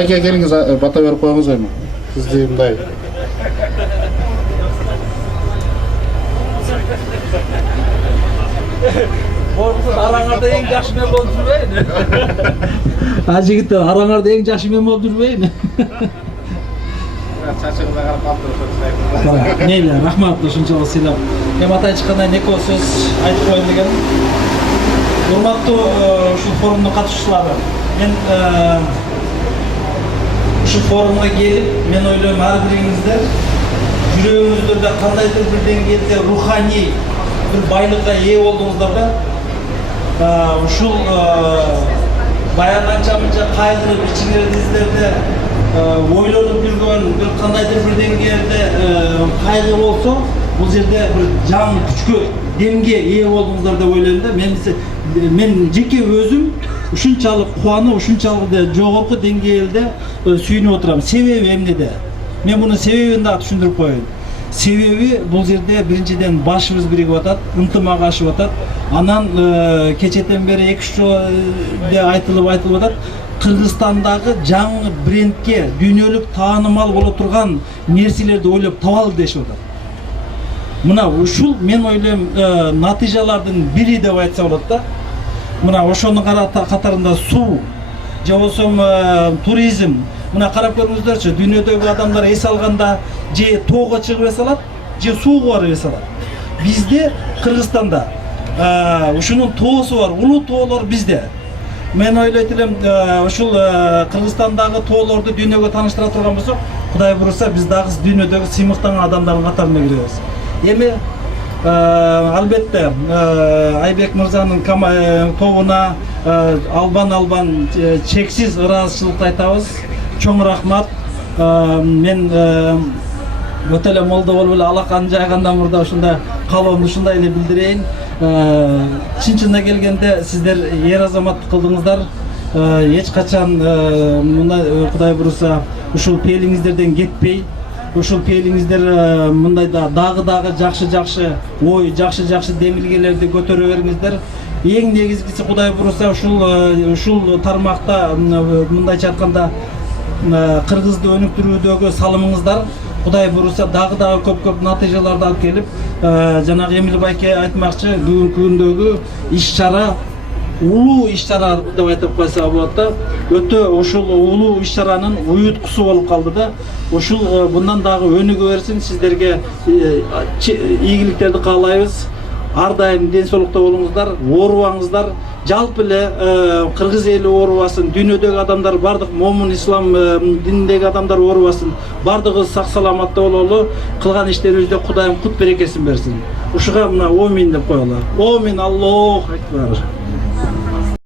Айке келиңиз, бата берип коюңуз эми. Сизди мындай. Arаңарда ең жақсы мен болып жүрбейін. Жігіттер, араңарда ең жақсы мен болып жүрбейін. Чачыгына карап калып турушат. Мейлі, рахмат ушунчалык сыйлап. Мен атайын чыккандай неко сөз айтып коеюн деген. Урматтуу ушул форумдун катышуучулары. Мен ушул форумга келип, мен ойлойм ар бириңиздер жүрөгүңүздөрдө кандайдыр бир деңгээлде руханий bir байлыкка ээ болдуңуздар да. Ушул баягы анча-мынча кайгырып ичиңиздерде ойлонуп жүргөн bir кандайдыр bir деңгээлде кайгы болсо, бул жерде bir жан күчкө, демге ээ болдуңуздар деп ойлойм да. Мен жеке өзүм ушунчалык кубанып, ушунчалык жогорку деңгээлде сүйүнүп отурам. Себеби эмнеде? Мен мунун себебин да түшүндүрүп коеюн. Себеби бул жерде биринчиден башыбыз биригип атат, ынтымак ашып атат. Анан кечетен бери 2-3 жолу айтылып атат. Кыргызстандагы жаңы брендке дүйнөлүк таанымал боло турган нерселерди ойлоп табалы дешип атат. Мына ушул мен ойлойм натыйжалардын бири деп айтса болот да. Мына ошонун катарында суу, же болбосо туризм. Мына карап көрүңүздөрчү, дүйнөдөгү адамдар эс алганда же тоого чыгып эс алат, же сууга барып эс алат. Бизде Кыргызстанда ушунун тоосу бар, улуу тоолор бизде. Мен ойлойт элем, ушул Кыргызстандагы тоолорду дүйнөгө тааныштыра турган болсок, Кудай буйруса биз дагы дүйнөдөгү сыймыктанган адамдардын катарына киребиз. Эми албетте Айбек мырзанын тобуна албан чексиз ыраазычылык айтабыз. Чоң рахмат. Мен өтө эле молдо болуп эле алаканы жайгандан мурда ушундай каалоомду ушундай эле билдирейин. Чын-чынына келгенде сиздер эр азамат кылдыңыздар. Эч качан мындай Кудай буйруса ушул пейлиңиздерден кетпей, ушул пейлиңиздер мындай дагы жакшы ой, жакшы демилгелерди көтөрө бериңиздер. Эң негизгиси Кудай буйруса ушул тармакта мындайча айтканда кыргызды өнүктүрүүдөгү салымыңыздар Кудай буйруса дагы көп натыйжаларды алып келип, жанагы Эмил байке айтмакчы, бүгүнкү күндөгү иш-чара улуу иш-чара деп айтып койсо болот да. Өтө ушул улуу иш-чаранын уюткусу болуп калды да. Ушул bundan дагы өнүгө берсин. Сиздерге ийгиликтерди каалайбыз. Ар дайым ден соолукта болуңуздар, оорубаңыздар. Жалпы эле кыргыз эли оорубасын, дүйнөдөгү адамдар бардык момун ислам дининдеги адамдар оорубасын. Бардыгыбыз сак саламатта бололу. Кылган иштерибизде Кудайым кут берекесин берсин. Ушуга мына омин деп коелу. Омин, Аллаху акбар.